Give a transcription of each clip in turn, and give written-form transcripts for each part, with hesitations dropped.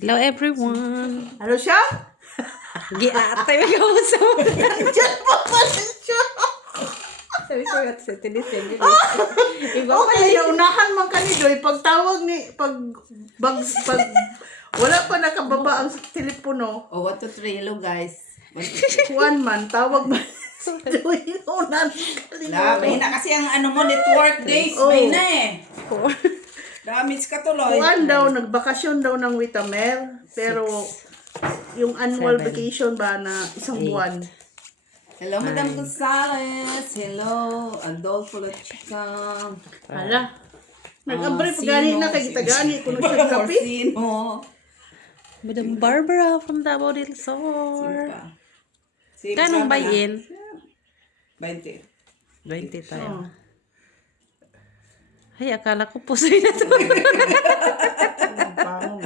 Hello everyone. Ano siya? Giatay may kausap. Diyan pa pala siya. Sabi ko at sa tinisip. Iba O pa kaya yun. naunahan man kanidoy pagtawag ni pag wala pa nakababa ang telepono. Oh, 1, 2, 3. Hello, guys. 1, 2, 3. Kuan man tawag man. Doy unan La, may na kasi ang ano mo, network days. Oh. May na eh. Damage ka tuloy. Kuan daw nagbakasyon daw ng Witamel pero yung annual 7. vacation ba na isang 8. buwan. Hello, Madam Gonzales. Hello, Adolfo La Chica. Hala. Nag-abre pa gani na kay gitagani kuno siya Sino? kape. Sino? Madam Barbara from Davao del Sino Sur. ka? Si Kanong Barbara. bayin? 20. 20 tayo. Oh. Ay, akala ko pusoy na to. Paano?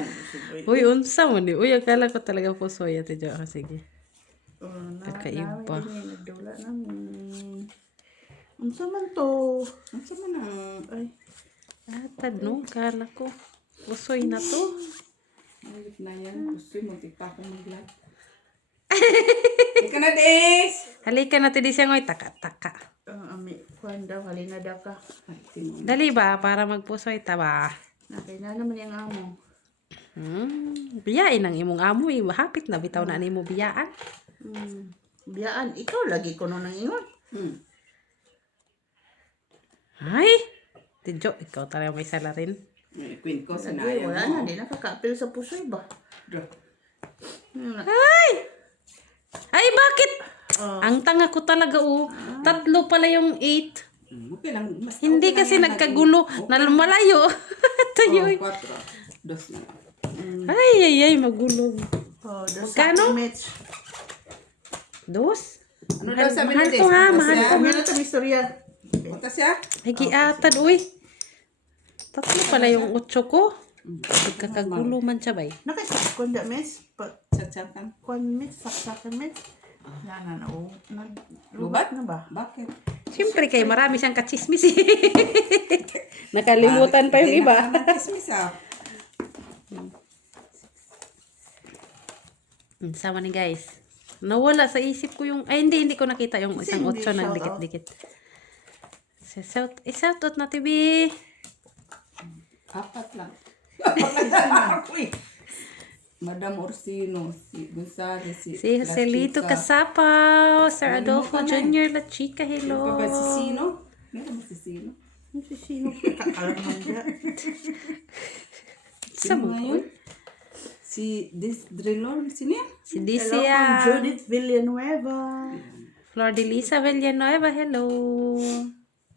Uy, unsa mo ni? Uy, akala ko talaga pusoy. Ate Jo, sige. Kakaiba. Nagdula na. Unsa man to? Ano sa man ang... Ay, No, akala ko pusoy na to. Ayot na yan. Gusto mo, tigpa akong mag-live. Ika na, Days! Halika na tidi siya ngoy, taka-taka. ami, kuan daw, halina daw ka. Ay, timo. Dali ba, para magpusoy ta ba? Nakay na naman yung amo. Biyain ang imong amo eh. Hapit na bitaw na nimo biyaan. Biyaan, ikaw lagi ko nung ingon. Ay! Tidyo, ikaw talaga may salarin. Queen ko, Lagi, sinayang wala mo. na, di nakakapil sa pusoy ba? Duh. Ay! Ay, bakit? Oh. Ang tanga ko talaga oh. 3 pala yung 8. Okay lang. Mas Hindi okay lang kasi yan, nagkagulo. Malayo. Tayo. Oh, 4. Dos na. Ay, magulo. Oh, the Magkano? sacraments. Dos? Ano daw sabi mahal ni to Des? ha, Punta mahal siya? to. Ano na ito, istorya? Punta siya? Ay, giatan, uy. 3 pala yung 8 ko. Nagkakagulo man siya ba eh. Nakasakon da, miss? Chat-chatan. Kuan, miss? Saksakan, miss? Yan na, oh. Lubat? na ba? Bakit? Siyempre kay marami siyang kachismis eh. Nakalimutan pa yung iba. Kismis ah. Sama ni guys. Nawala sa isip ko yung... Ay, hindi ko nakita yung Kasi isang hindi 8 na shout dikit-dikit. Shout out na TV. 4 lang. 4 lang ako eh. Madam Orsino, si Gonzales, Si Joselito La Chica. Casapaw, Sir Adolfo Nalimutan na eh. Jr. La Chica, hello. Ano pa ba si Sino? Meron ba si Sino? Ano si sino? Kakalaman dyan. Sa mo ngayon? Si Drillor, sino yan? Si Hello from Dicia. Judith Villanueva. Flor de Lisa Villanueva, hello.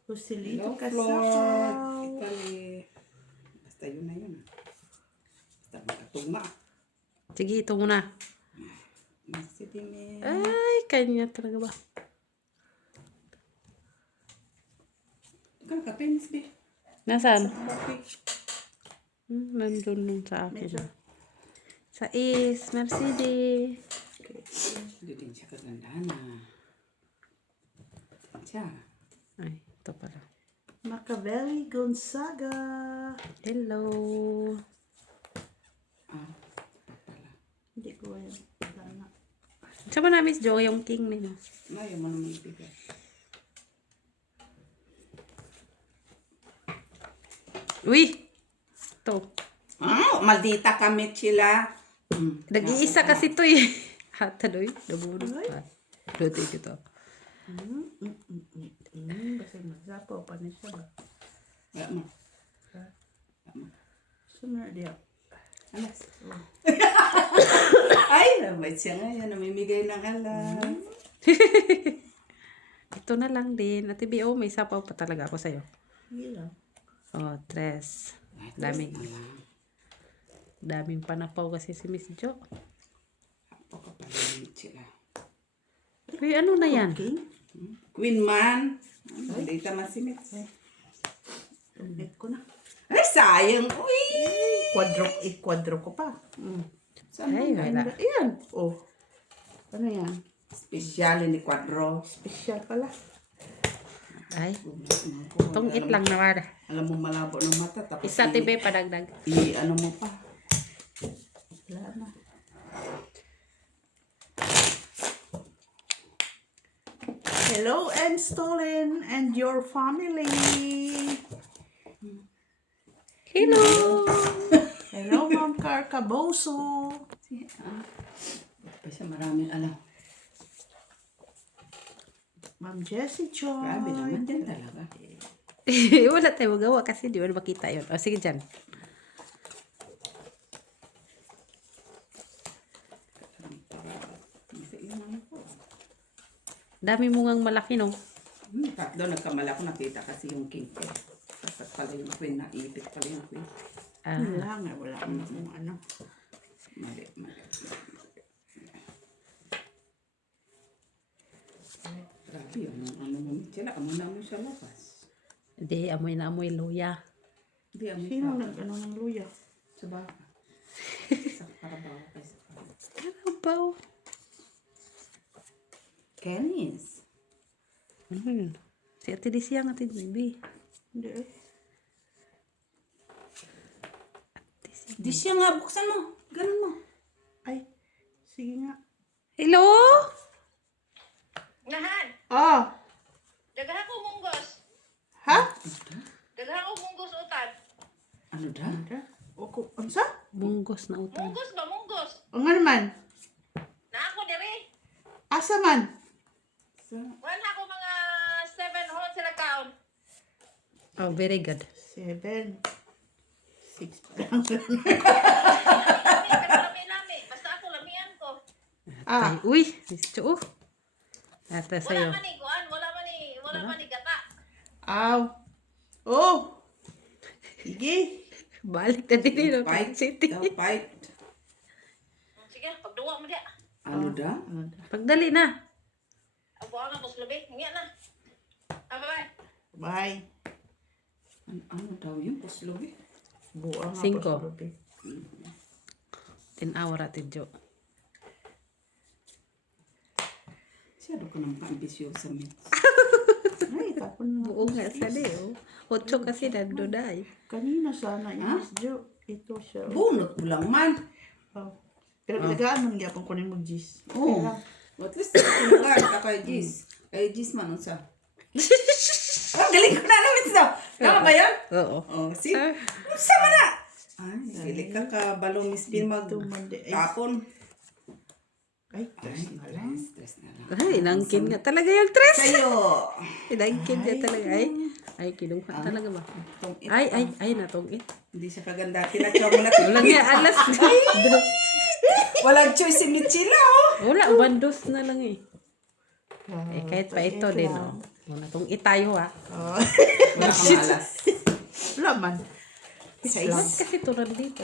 Joselito Flor. Casapaw. Ikali. Basta yun na yun. Basta magkatugma. Sige, ito muna. Si Dime. Ay, kanya talaga ba? Ikaw kape, Miss B. Nasaan? Kape. Nandun nun sa akin. Sa is, Mercedes. Hindi din siya kaganda na. Siya. Ay, ito pala. Machiavelli Gonzaga. Hello. Ah, Hindi ko alam. Wala na. Saan ba na Miss Jo yung king ninyo? ayaw mo naman ibigay. Uy! Ito. Ah, maldita kami sila. Nag-iisa kasi ito eh. Hata doy. Nabuno. Luto ito. Kasi magsapaw pa niya siya ba? Wala mo. Sumira diya. Alas. Ay, nabait siya ngayon. Namimigay ng alam. Ito na lang din. Ate B.O. may sapaw pa talaga ako sa'yo. Hindi lang. Oh, tres. Daming panapaw kasi si Miss Jo. Pagkapalamit sila. Uy, ano na yan? King? Queen man. Maldita man si Mitz. Ulit ko na. Ay, sayang. Uy! Quadro ko pa. Saan Ay, ba? wala. Ayan. Oh. Ano yan? Special ni Quadro. Special pala. Ay, itong it lang naman. Alam mo malabo ng mata. Tapos Isa TV padagdag. ano mo pa. na. Hello, and Stolen and your family. Hello! Hello, Ma'am Carcaboso. Pa siya maraming alam. Ma'am Jessie Joy. Grabe naman din talaga. Wala tayo magawa kasi di ba makita yun. O, sige dyan. Dami mo ngang malaki, no? Doon nagkamala ko, nakita kasi yung king ko. Tapos pala yung queen, naipit pala yung queen. Ah, Wala akong ano. Mali. Grabe yung ano mo, sila, amo na mo siya labas. hindi, amoy na amoy luya. Hindi, amo Sino pa. nag-ano ng luya? Sa baka. Sa karabaw kay sa karabaw. Karabaw. Kenis. Ano yun? Si Ate Lisia ang Ate Bibi. Hindi eh. Di siya nga, buksan mo. Ganun mo. Ay, sige nga. Hello? Nahan, Ah, daghan ko munggos. ha? Daghan ko munggos utan. Ano da? Oku, unsa? Bunggos na utang. Munggos ba munggos? Ang ano man? Na ako diri. Asa man? Wan ako mga 7 hon sila kaon. Oh, very good. 7. 6 pa lang. Lami. Basta ako lamian ko. Ah, Ay, uy, Misto. Ate sa'yo. Wala man ni gata. aw. Oh. Sige. Balik na din yun. Fight. City. Fight. Sige, pagduwa mo dia. Ano da? Pagdali na. Abo nga bos labi, ngiya na. Bye. Bye. Ano daw yun? Puslobi? Buang nga 5. pa sa gabi. 10 hour Ate Jo. Siya daw ka naman ambisyosa min. Ay, tapon na. Buo nga sa oh. 8 kasi nando na eh. Kanina sana yung Miss Jo. Ito siya. Bunot mo lang man. Oh. Pero pinagaan man gyapon ko ning mag-gis. Oo. At least, tulugan ka kay Gis. Kay Gis man, unsa? Oh, galing ko na namin sa. Tama ba yan? Oo. Oh, see? Unsa man na? Ay, dili ka ka balong mispin mag Tumande. Ay, tapon. ay, Ay, stress na lang. Ay, inangkin nga talaga yung tres. Sa'yo. Inangkin nga talaga. Ay, kinuha talaga ba? Tungit. Ay, natungit. Hindi siya kaganda. Tinatsaw mo na. Wala nga, alas na. Walang choice si Michila, oh. Wala, bandos na lang eh. ah, Eh, kahit pa ito din, oh. Wala tong itayo, ah. oh. Wala kang malas. Wala man. Ba't kasi turan dito?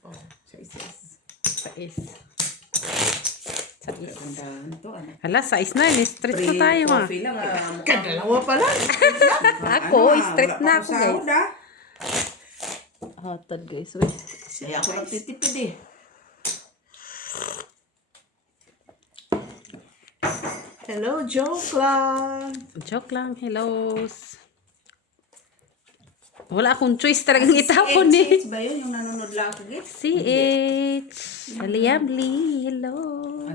Oh. Sais. Sais. Sais. Gandaan to, ano. Hala, sais na. Straight na tayo, ah. Coffee lang. Kadalawa pala. Ako, straight na ako, guys. guys. Hotod, guys. Wait. Kaya ako nagtitipid eh. Hello, joke lang. Joke lang. Hello. Wala akong choice talagang itapon eh. ba yun? Yung nanonood lang ako, guys? CH. Aliamli. Hello.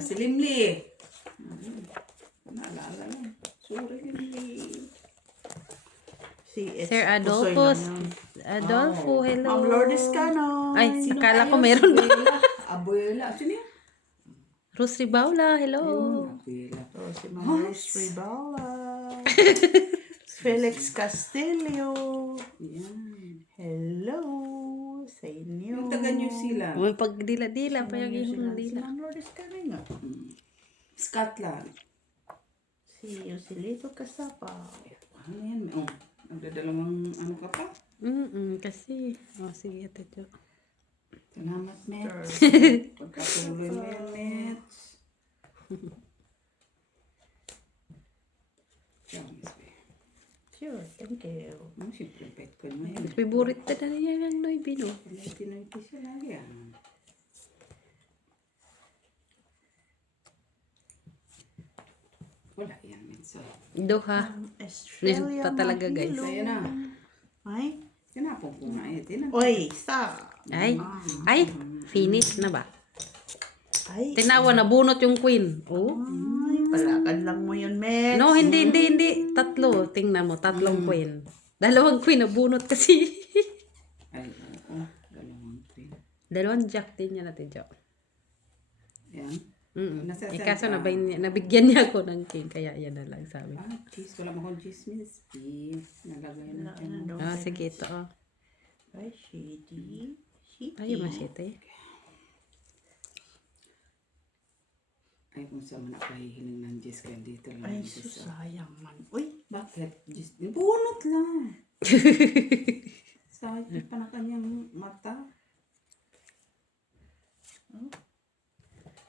Si Limli. Naalala lang. Sorry, Limli. Si Sir Pusoy Adolfo. lang yun. Adolfo, hello. Ma'am Lourdes Cano. Ay, akala ko meron ba? Abuela. Sino yan? Rose Ribaula, hello. Abuela. Oh, si Ma'am Rose Ribala. Felix Castillo. Yan. Hello sa inyo. Yung taga New Zealand. May pagdila-dila pa yung Si ibang dila. Ma'am Lourdes Cano nga. Scotland. Si Yosilito Casapa. Ano yan? Oh, nagdadalawang ano ka pa? Kasi. Oh, sige, Ate Jo. Salamat, Mets. Pagkatuloy mo yan, Mets. Sure, thank you. Siyempre, pet ko mo yan. Favorite na niya yung Noy Bino. Pinay-pinay siya lagi yan. Wala yan, Mets. Doha. Australia. Meron pa talaga, guys. Mahilo. Sa'yo na. Ay, Tinapong ko nga eh. oy, stop. Ay. Finish na ba? Ay, Tinawa na bunot yung queen. Oh. ay, palakad lang mo yun, Mets. No, hindi. Tatlo. Tingnan mo, tatlong queen. Dalawang queen na bunot kasi. Ay, oo. Dalawang queen. Dalawang jack din niya natin, Jack. Yan. Nasa Eh, kaso saan ka? nabigyan niya ako ng king, kaya yan na lang sabi. Ah, cheese. Wala mo akong cheese, miss. Beef. Nalagay natin. Ah, sige, ito. Oh. Ay, shitty. Ayaw masyete. Ay, kung saan man nakahihiling ng cheese kaya dito lang. Ay, cheese, ah. susayang man. Uy, Bakit? Cheese. Bunot lang. Sayang pa na kanyang mata.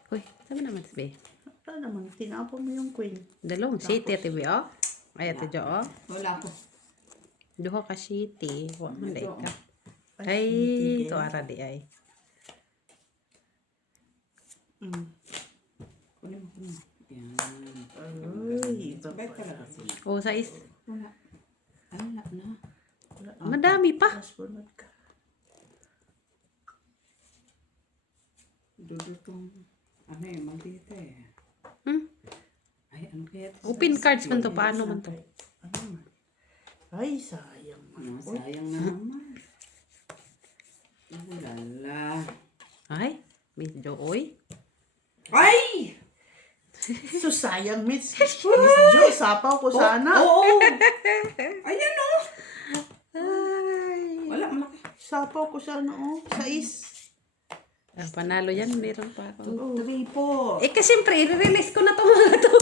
Uy, sabi naman sabi. wala naman. Tinapon mo yung queen. Dalawang city, ate Bi, oh. Ay, ate Jo, oh. Wala ko. Duho ka city. Huwag mo Ito. ka. Ay, Ay, shitty, ito eh. ara di ay. Kunin mo, kunin mo. Yan. Ay, iba Sabay pa. talaga sila. Oh, sais. Wala. Wala na. Madami pa. Mas bunod ka. Dudutong. Ano eh, maldita eh. Hmm? Ay, ano kaya ito? Open cards man to. Paano man to? Ano man? Ay, sayang man. Ano, sayang na naman. Lala. Ay, medyo, oy. Ay! Susayang, Miss. Miss Jo, sapaw ko sana. Oo! Ayan o! Ay. Wala, malaki. Sapaw ko sana, oh. Sais. Ah, panalo yan. Meron pa ako. 2, 3 po. Eh, kasi siyempre, i-release ko na to mga to.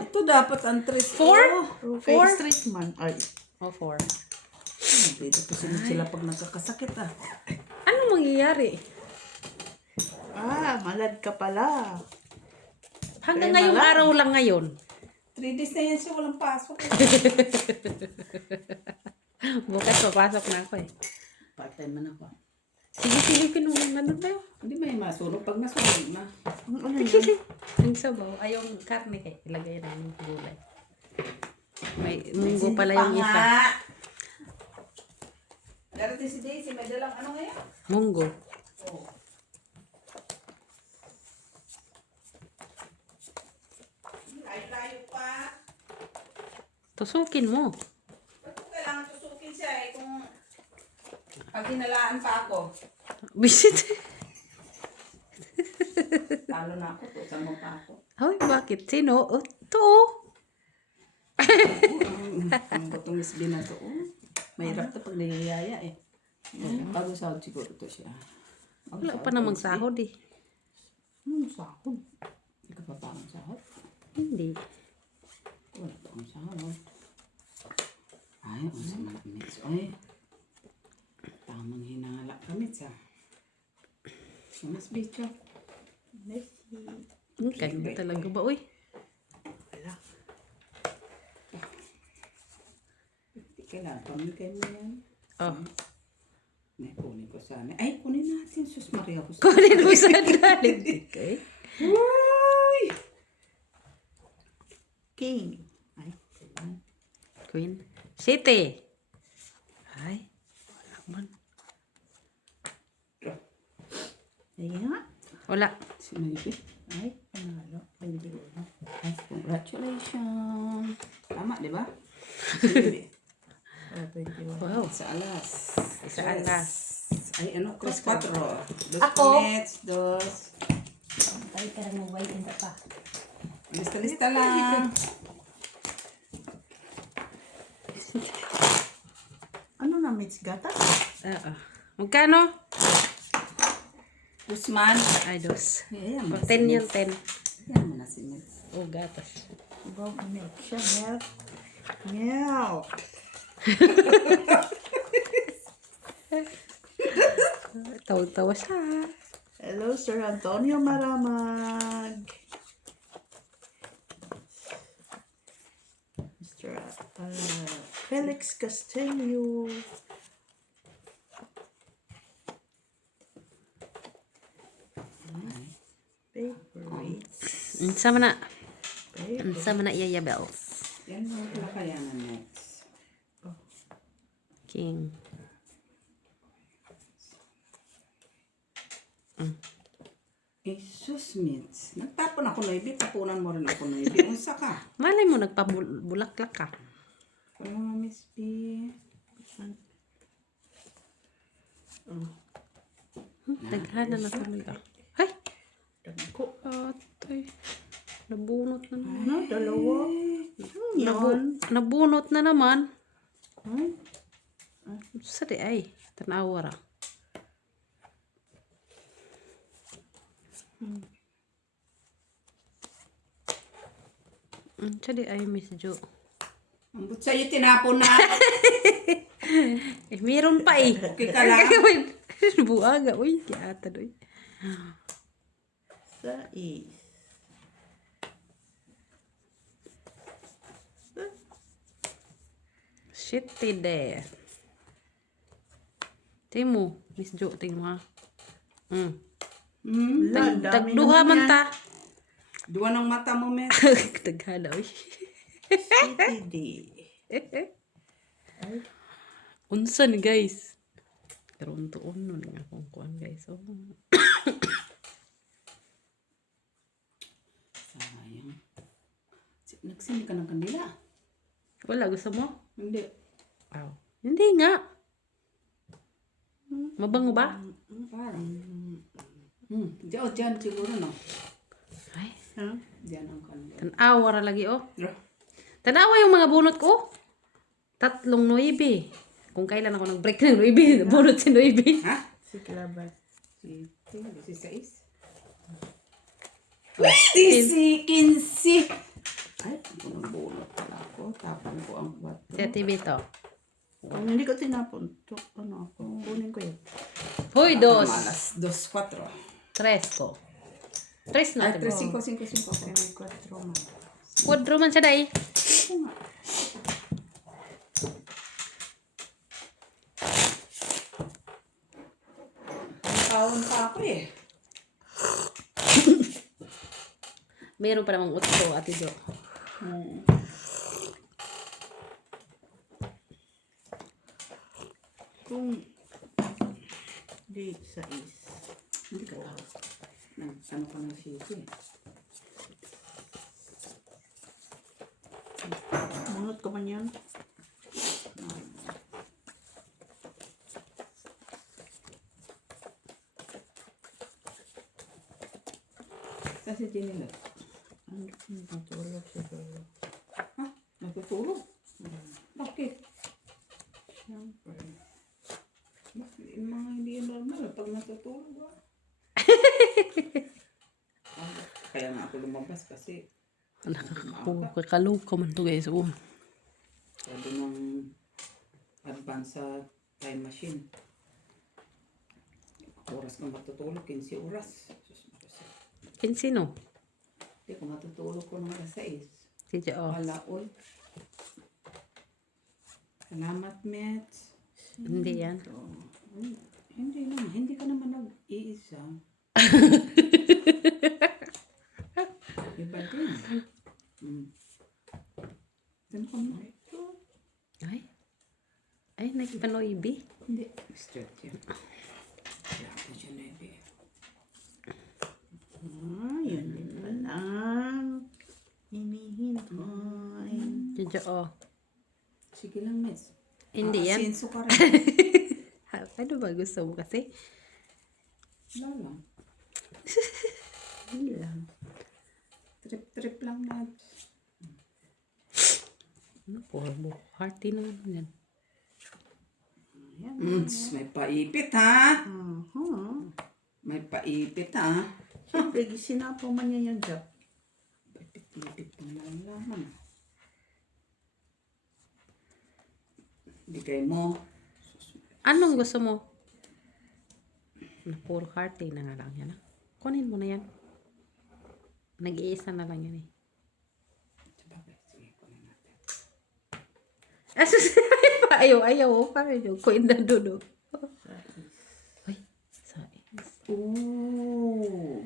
Ito dapat ang 3. 4? Okay, Four? straight man. Ay. Oh, 4. Dito po sila pag nagkakasakit ah. Ano mangyayari? Ah, malad ka pala. Hanggang Eh, ngayong wala. araw lang ngayon. 3 days na yan siya, walang pasok. Bukas papasok na ako eh. Part-time man ako. Sige, silipin mo. Ano ba yun? Hindi may masunog. Pag nasunog na. Ano yun? Ang sabaw. Ay, yung karne kay. Ilagay na yung gulay. May munggo pala yung isa. Darating si Daisy, may dalang ano ngayon? Munggo. Oo. Layo-layo pa. Tusukin mo. Ba't ko kailangan tusukin siya eh kung pag hinalaan pa ako. Bisit. Talo na ako, tusan mo pa ako. Ay, bakit? Sino? Oh, to. Ang butong isbi na to. Oh. Mahirap to pag niliyaya eh. Bago sahod siguro to siya. Wala pa namang sahod eh. Sahod. Hindi ka pa parang sahod? Hindi. Wala pa akong sahod. Ay, ang sama na mix. Ay, tamang hinala kami sa. Mas bicho. Messi. Ang ganda talaga ba? Uy. Wala. Hindi kailangan pamigay mo yan. Oh. May kunin ko sana. Ay, kunin natin. Sus Maria. Kunin mo sa galing. Okay. Uy! King. Ay. Queen. City. Ay. Wala man. Ayan nga. Wala. Si Maybe. Ay, panalo. Hindi ko na. Ay, congratulations. Tama, di ba? Si Maybe. Oh, 21. Wow. Sa alas. Sa alas. Ay, ano? 3-4. Dos Ako? minutes. Dos. Ay, karang maway inda pa. Lista-lista lang. Ano na, Mitch? Gata? Oo. Magkano? Usman. Ay, dos. Ayan mo na 10 si yan, Mitz. 10. Ayan mo na si Mitz. Oh, gatas. Go, milk siya, milk. Milk. Tawa-tawa siya. Hello, Sir Antonio Maramag. Mr. Felix Castillo. Favorites. Sama na. Favorites. Sama na iya bells. Yan mo pala kaya na next. King. Jesus, Mitz. Nagtapon ako na ibi. Tapunan mo rin ako na ibi. Unsa ka? Malay mo, nagpabulaklak ka. Ano nga, Miss B? Daghana na tuloy ah. Ay! Atay. Nabunot na naman. Ano? Dalawa? Yan. Nabunot na naman. Hmm? Sa di ay. Tanawa ra. Sa di ay, Miss Jo. Ang but sa'yo tinapon na. Eh, meron pa eh. Okay ka lang. Buaga. Uy, kaya doy. Sais. Shit, tide. Timo, Miss Jo, tingmo ha. Wala, dami Tagduha naman man yan. ta. Duwa ng mata mo, Miss. Taghana, uy. CTD. Unsa ni guys? Karon tuon nun nga kung kuan guys. Oh. Sayang. Nagsindi ka ng kandila. Wala, gusto mo? Hindi. Wow. Hindi nga. Mabango ba? Parang. Diyan siguro, no? Ay, Ha? Diyan ang kandila. tanawa ra lagi oh. Dra. Tanawa yung mga bunot ko. 3 noibe. Kung kailan ako nag-break ng noibe, bunot si noibe. Ha? Si Clabas. Si 16. Si 15. Ay, bunot pala ako. Tapon ko ang bato. Sa TV to. Kung hindi ko tinapon, to, ano ako, kunin ko yun. Hoy, dos. Malas. 2-4. Tres ko. Tres Ay, na. 3-5. 5-5. 4 man. Quadro man siya day. Taon pa ako eh. Meron pa namang utso, Ate Jo. Kung di sais. Hindi ka lang. Ano ka ng sisi? Bunot ko man yan. Kasi dinila. Ano, natulog siguro. Ha? Natutulog? Bakit? Siyempre. Bakit? Yung mga hindi normal pag natutulog ba? Kaya nga ako lumabas kasi Nakakaloka man to guys. Oh. sabi ng advance sa time machine. Oras kang matutulog, 15 oras. Sus, marasa. Pinsino? Hindi ko matutulog ko ng alas 6. Si Jo. Oh. Wala all. Salamat, Mets. Hindi yan. Hindi naman. Hindi ka naman nag-iisa. Iba din. Saan ka mo? Ay. Ay, nagpanoibi. Hindi. Straight yan. Kaya ako dyan na ibi. Yun din pala. Hinihintay. Si Jo. Oh. Sige lang, Mets. Hindi yan. Asinso ka rin. Ano ba gusto mo kasi? Wala lang. Hindi lang. Trip-trip lang, Mets. Ano po? Hearty naman yan. May paipit, ha? May paipit, ha? Siyempre, sinapo man niya yan dyan. Paipit-ipit pang nalaman. Bigay mo. Anong gusto mo? Puro hearty na nga lang yan. Kunin mo na yan. Nag-iisa na lang yan eh. Sabagay, sige, kunin natin. Ayaw. Paano kuin na doon. Ay, sais. Ooh.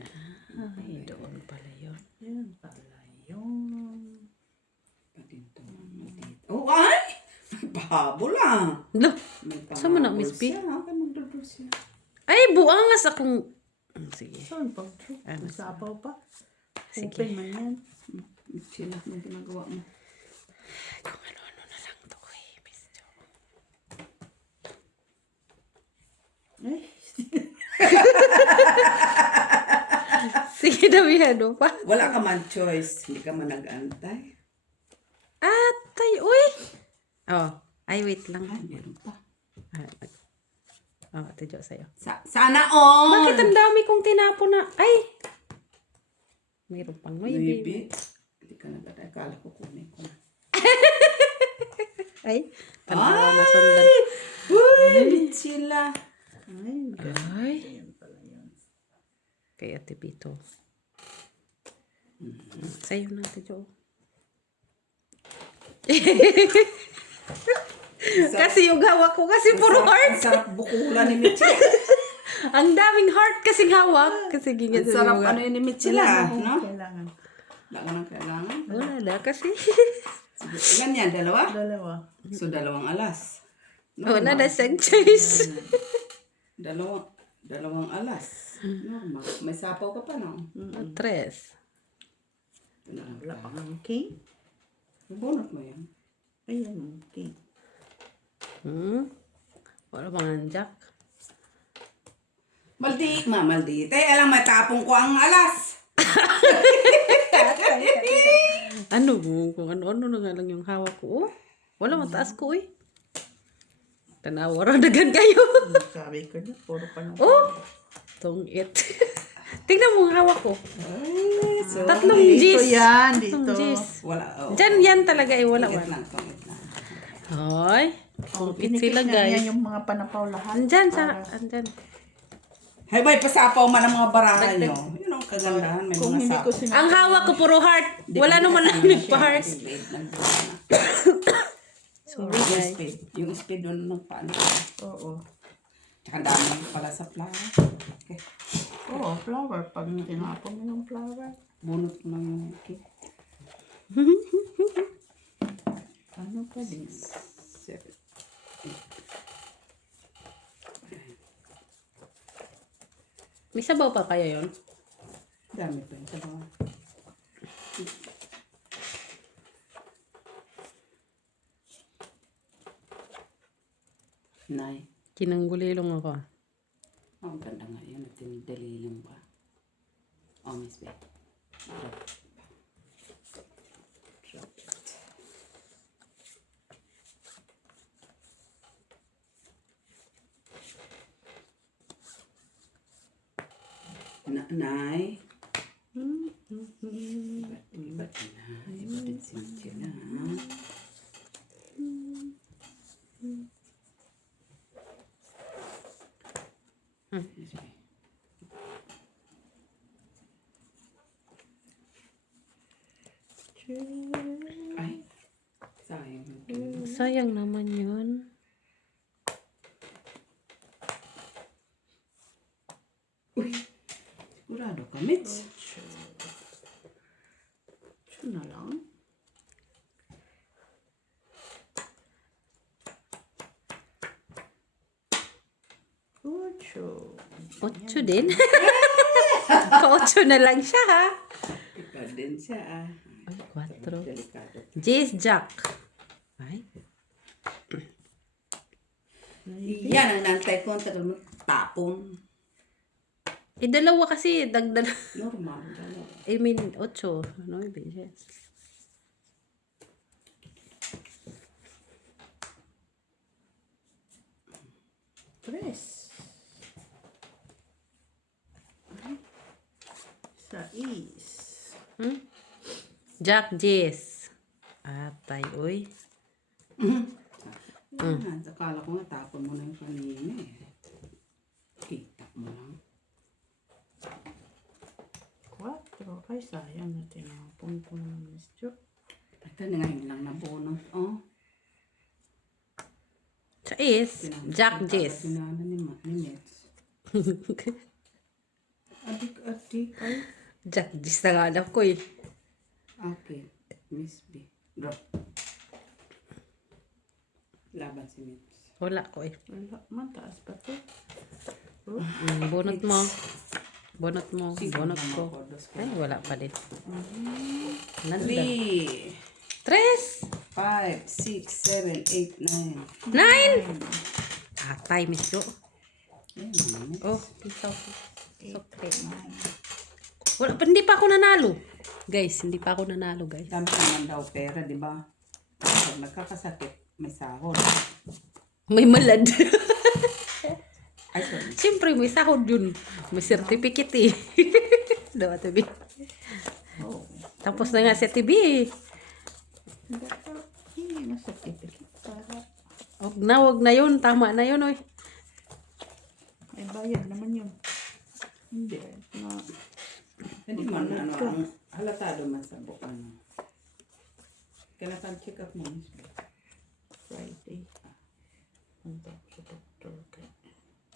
Ay, doon pala yun. Yan pala yun. Dito. Oh, ay! Pahabol, ah. Lo, May Saan mo na, pahabol Miss P? siya, ha? Kaya magdodol siya. ay, buangas akong... Sige. Saan pag Ano? sapaw pa? Sige. Open man yan. Sino yung ginagawa mo? Kung ano-ano na lang to eh. Miss Jo. Eh, Sige daw yan, ano pa? Wala ka man choice. Hindi ka man nag-antay. Atay, uy! Oh, ay wait lang. Ay, meron pa. Oh, Ate Jo, sa'yo. Sana all! Bakit ang dami kong tinapon na? Ay! Mayroon pang Maybe. maybe. Hindi ka nag-antay. Kala ko kunin ko na. Ay, tanawa na sundan. Uy, sila. ay, Ay, yan pala yun. kay Ate Pito. Sa'yo na, Ate Jo. Kasi yung hawak ko kasi puro Ang heart. sarap bukulan ni Mitchell. Ang daming heart kasing hawak. Kasi Ang ganyan sa sarap mga. ano yun ni Mitchell Wala na ah. akong No? kailangan. Wala ka nang kailangan. Wala na kasi. Sige, ilan yan? Dalawa? Dalawa. So, dalawang alas. Wala na siyang choice. Dalawang alas. Normal. May sapaw ka pa, no? Tres. Wala pa kang king. Bunot mo yan. Ayan ang king. Wala bang jack? Maldita. Alam, matapong ko ang alas. Ano mo? Kung ano-ano na nga lang yung hawak ko. Oh. Wala mataas ko eh. Tanawa dagan kayo. Sabi ko na, puro pa na. Oh! Tungit. Tingnan mo ang hawak ko. Ay, so, Tatlong Dito G's. yan, Tatlong dito. G's. wala. Oh. Diyan yan talaga eh. Wala. Tungit lang. Hoy. Tungit sila Pinikit na niya guys. yung mga panapaw lahat. Andyan sa... Andyan. Hay, may pasapaw man ang mga baraha nyo. Yun ang kagandahan. May Kung mga hindi ko sapaw. Ang hawak ko puro heart. Wala naman lang nagpa-heart. Sorry Yung guys. speed. Yung speed doon nagpaano. Oo. Tsaka dami pala sa flower. Okay. Oo, flower. Pag tinapon mo yung flower. Bunot mo lang yung cake. Ano pa din? 7. May sabaw pa kaya yon? Dami pa yung sabaw. Nay. Kinanggulilong ako. Oh, ang ganda nga yun. At tinidali lang ba? Oh, Miss Beth. Drop it. Nay. Iba't na. Iba't si Mitchell na. Ay. Sayang. Sayang naman yun. Sigurado ka, Mitch. Ito na lang. Ocho. 8 din. Ka-8 na lang siya ha. Ikaw din siya ah. Ay, 4. Delikado. Jace Jack. Ay. Yan ang nantay ko. Ang tagal mo. Tapon. Eh, dalawa kasi. Dagdag. Normal. Dalawa. I mean, 8. Ano, yes. Tres. Sais. Jack Jace. Atay, uy. Akala ko nga tapon mo na yung kanina eh. Kita mo lang. Quatro. Ay, sayang na tinapon ko ng Miss Jo. Ito na ngayon lang na bonus. Oh. Sa is, Jack Jace. Sinana ni Mitch. Adik. Ay. Jack Jace na nga alam ko eh. Okay. Miss B. Drop. Laban si Mitch. Wala ko eh. Wala, mataas pa to. Bunot mo. Bunot mo. Sige, Bunot naman ko. ko, dos ko. Ay, wala pa din. Nanda. 3, Tres. 5, 6, 7, 8, 9. 9. Atay, Miss Jo. Ayan, naman. Oh, pisaw. Okay. Wala, pa- hindi pa ako nanalo. Guys, hindi pa ako nanalo, guys. Dami naman daw pera, di ba? Pag nagkakasakit, may sahod. May malad. Ay, sorry. Siyempre, may sahod yun. May certificate eh. Daw, TV. Oh. Tapos na nga sa TV eh. Hindi na certificate. Para Wag na yun. Tama na yun, oy. may bayad naman yun. Hindi. Hindi man, ang halatado man sa buka, Kailangan check up mo. Friday. Punta ko sa doktor.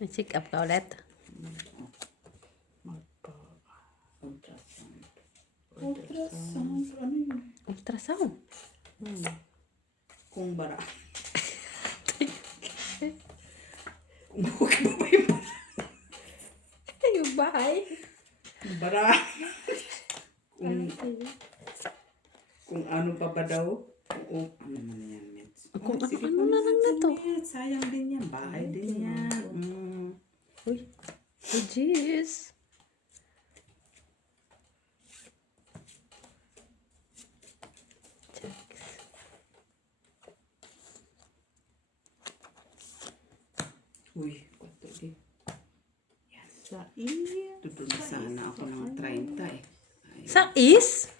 Check up ka ulit. Magpa-ultrasound. Ultrasound. Ano yun? Ultrasound. Kung bara. Kung bukid ba yung bara? Yung bahay. Bara. Kung ano pa ba daw? Kung ano man yan, Mets. Kung Oh, sige, ano na lang na to. Mets, sayang din yan. Bahay din yan. Uy. Oh, jeez. Uy, kwato di. Sa iya. Tutulog sana ako ng 30 eh. Ay, Sa is?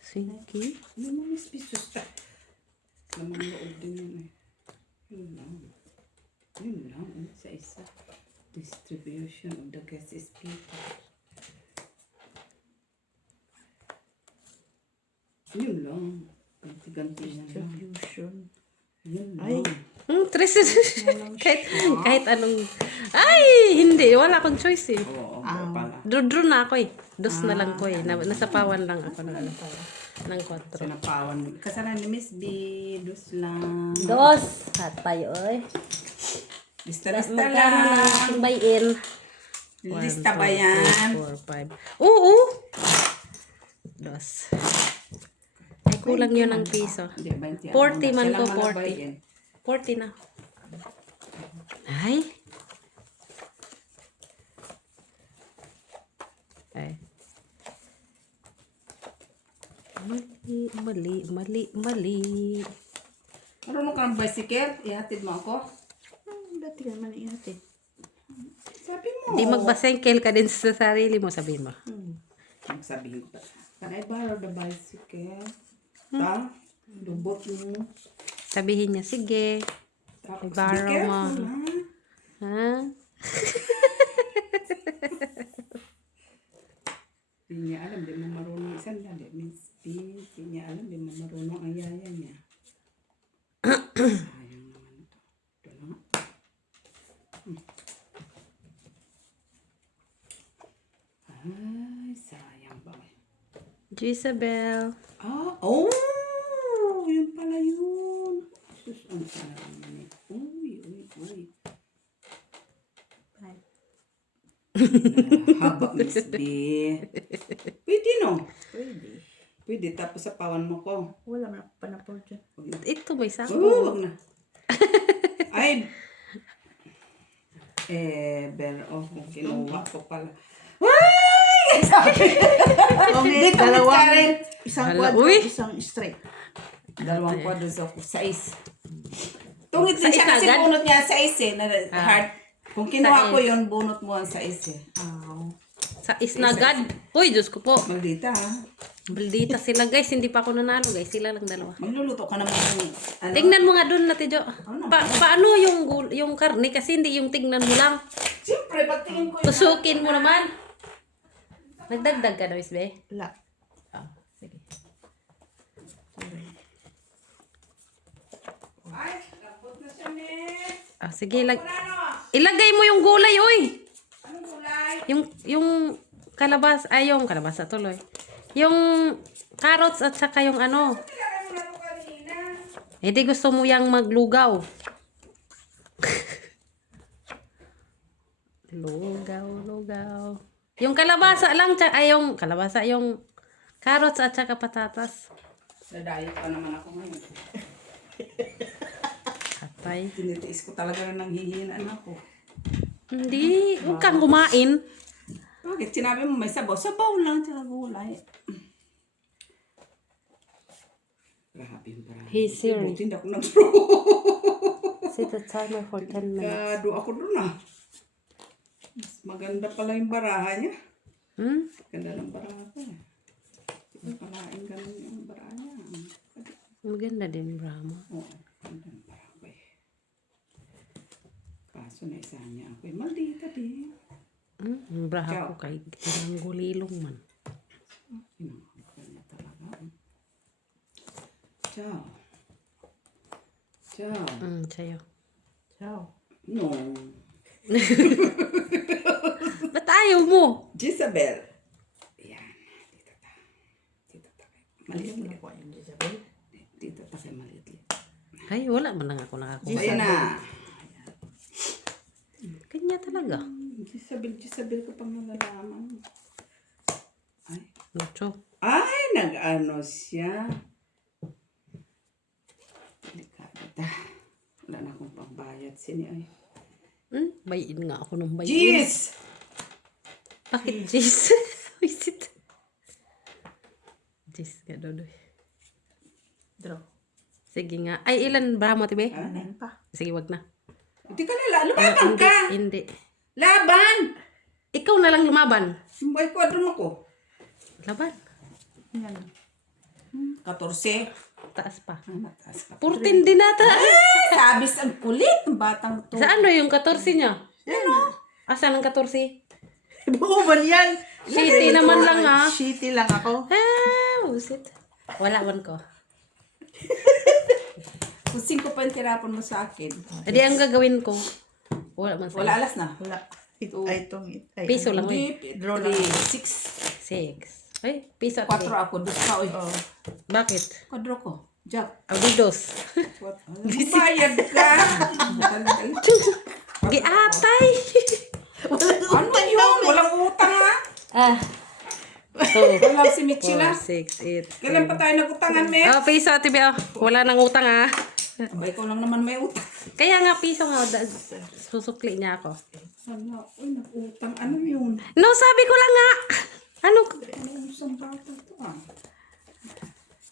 Sige. ano mo, Miss Pisos ta? Lamang loob din yun eh. Yun lang. Yun lang. Sa isa. Distribution of the gas is paper. Yun lang. Ganti-ganti na lang. Distribution. Yun Ay. lang. Tres. kahit anong... Ay! Hindi. Wala akong choice eh. Oo, pala. Draw na ako eh. Dos na lang ko eh. Nasapawan lang ako ng ano. Ng 4. Sinapawan. Kasalan ni Miss B. Dus lang. Dos. Hatay, oy. Lista-lista Magkano lang. lang buy-in? Lista ba yan? 4, 5. Oo! Dos. Ay, kulang yun ng piso. Hindi, 20. 40 man ko, Kailangan 40. bayin. 40 na. Ay. Ay. Mali. Marunong ka ng bicycle? Ihatid mo ako? Dati ka naman ihatid. Sabi mo. Di magbasengkel ka din sa sarili mo, sabihin mo. Magsabihin pa. Can I borrow the bicycle? Ta? Lubot mo. Sabihin niya, sige. Tapos, be borrow careful, mo. ha? Ha? Hindi niya alam, di mo marunong isang dali. Miss B, hindi niya alam, di mo marunong ang yaya niya. Sayang naman ito. Ito na. Ay, sayang ba? Jezebel. Ah, oh! Yun pala yun. Sus, ang sayang naman eh. Uy. Haba, Miss B. Pwede, no? Pwede. Pwede, tapos sa pawan mo ko. Wala man ako panapol dyan. Wag na. Ito may sako. Wag na. Ay! Oh, kung kinuha ko pala. Ay! Sabi! Okay, Dito, Miss Karen. Isang Hala, quadro, uy. isang straight. Dalawang kwadro sa 6. Tungit din Sa siya isa kasi agad? bunot niya sa 6 na heart. Kung kinuha Sa ko yun, bunot mo ang sa 6 eh. Sa isnagad. Uy, Diyos ko po. Maldita ha. Baldita sila guys. Hindi pa ako nanalo guys. Sila lang dalawa. Magluluto ka naman ng ano? Tingnan mo nga doon natin, Jo. Paano yung karne? Kasi hindi yung tingnan mo lang. Siyempre, pagtingin ko yun. Tusukin mo naman. Nagdagdag ka na, Miss Be? La. Sige. Ay, lapot na siya, Miss. Sige, Ano? ilagay mo yung gulay, uy. Anong gulay? Yung kalabas, yung kalabasa tuloy. Yung carrots at saka yung ano. Kailangan mo na ito kanina. Di gusto mo yang maglugaw. Lugaw, lugaw. Yung kalabasa lang, ay yung kalabasa, yung carrots at saka patatas. Nadayot pa naman ako ngayon. Atay. Tinitiis ko talaga na nanghihinaan ako. Hindi, huwag kang kumain. Bakit? Sinabi mo may sabaw. Sabaw lang, tsaka gulay. Grabe yung parang. Hey, Siri. Buti hindi ako nag-draw. Set the timer for 10 minutes. Kado ako dun ah. Mas maganda pala yung baraha niya. Ganda ng baraha ko eh. Hindi ko palaing ganun yung baraha niya. Maganda din, Brahma. Oo, ganda ng baraha ko eh. Kaso na isa niya ako eh. Maldita din. Ang braha ko kay tinanggulilong man. Pinangakal niya talaga. Ciao. Ciao. Sa'yo. Ciao. No. Ba't ayaw mo? Jezabel. Ayan. Dito ta. Dito ta. Maliit-liit. Ako yung Jezabel. Dito ta kay maliit-liit. Ay, wala man lang ako nakakuha. Ayan na. Kanya talaga. Jezabel ko pang nalalaman. Ay. Nacho. Ay, nag-ano siya. Delikado ta. Wala na akong pambayad. Sini ay. Bayin nga ako ng bayin. Jeez! Bakit jeez? Visit. Jeez ka, Dodoy. Draw. Sige nga. Ay, ilan Brahma, tibe? Kanan pa. Sige, wag na. Hindi ka lala. Lumaban ka! Hindi. Laban! Ikaw na lang lumaban. May kwadron ako. Laban. Yan. 14. Taas pa. Ah, mataas ka. 14 din nata. Sabis ang kulit ng batang to. Saan na yung 14 niya? Asan ang 14? Buo ba yan? Shitty naman lang ah. Shitty lang ako. Busit. Wala man ko. Kung 5 pa yung tirapon mo sa akin. Hindi ang gagawin ko. Wala man sa'yo. Wala alas na. Wala. Ay, itong. Ay, Piso lang Hindi, eh. Draw lang. 6. 6. Ay, piso at 4 ako. Dos ka, oy. Oh. Bakit? Kwadro ko. Jack. Abidos. Bayad ka. Giatay. Ano yun? Walang utang ha? Ah. So, Walang si Michila. 4, 6, 8. Kailan pa tayo nagutangan, me? Oh, piso at tibi. Wala nang utang ah. Abay ko lang naman may utang. Kaya nga piso nga. Susukli niya ako. Hala, uy, nag-utang. Ano yun? No, sabi ko lang nga. Ano? Ano isang bata to ah?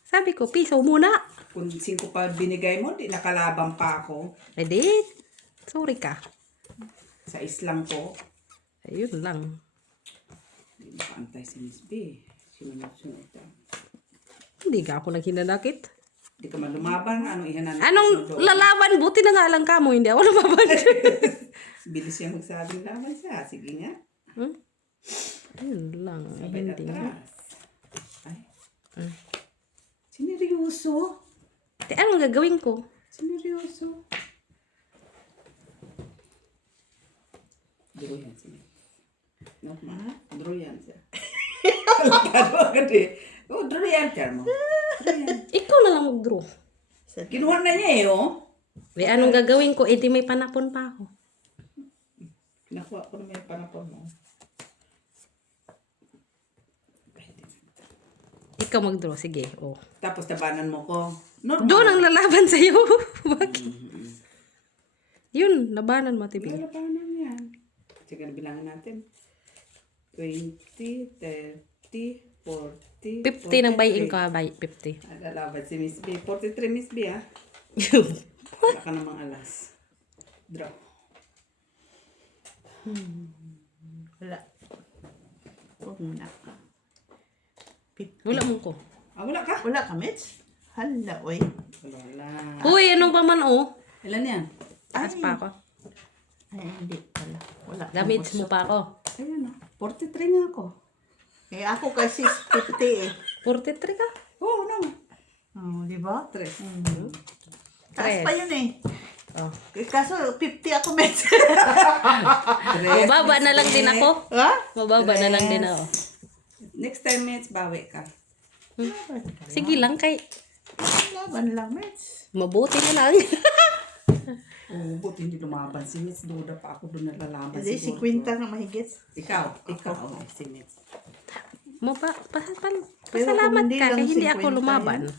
Sabi ko, piso muna. Kung 5 pa binigay mo, di nakalabang pa ako. Ready? Sorry ka. Sa islang ko. Ayun lang. Hindi makaantay si Miss B. Sinunod-sunod ka. Hindi ka ako naghinanakit. Hindi ka man lumaban. Anong ihanan? Anong lalaban? Buti na nga lang ka mo. Hindi ako lumaban. Bilis siya magsabing laban siya. Sige nga. Ayun lang. Sabay Hindi nga. atras. Ay. Sineryoso? Anong gagawin ko? Sineryoso? Draw yan siya. No, ma? Draw yan siya. Lagado agad eh. Oh, draw yan siya mo. Ikaw na lang mag-draw. Kinuha na niya eh, oh. Anong gagawin ko? Eh, di may panapon pa ako. Nakuha ko na may panapon mo. Ikaw mag-draw. Sige. Oh. Tapos tabanan mo ko. Normal. Doon ang lalaban sa'yo. Bakit? Yun. Labanan mo, tibi. Lalabanan yan. Sige na bilangan natin. 20, 30, 40, 50 ng buy-in ko, ha? 50. Lalaban si Miss B. 43 Miss B, ha? Wala ka namang alas. Draw. Wala. Huwag mo na. Wala mo ko. Ah, wala ka? Wala ka, Mitch? Hala, oy. Wala. Uy, anong pa man, oh? Ilan yan? Taas pa ako. Ay, hindi pala. Wala. Damage mo pa ako. Ayan, 43 nga ako. Eh, ako kasi 50 eh. 43 ka? Oo, no. Oh, di ba? 3. Taas pa yun eh. Oh. Eh, kaso 50 ako, Mitch. Mababa na lang din ako. Ha? Mababa na lang din ako. Next time, Mitch, bawi ka. Sige lang kay Laban lang, Mitch. mabuti na lang. Oo, buti hindi lumaban si Miss. Duda pa ako doon nalalaban Hindi, si siguro. Quinta nga mahigit. Ikaw, oh, si Miss. Mo pa, Pero pasalamat kung hindi ka lang kaya hindi 50 ako lumaban. yan.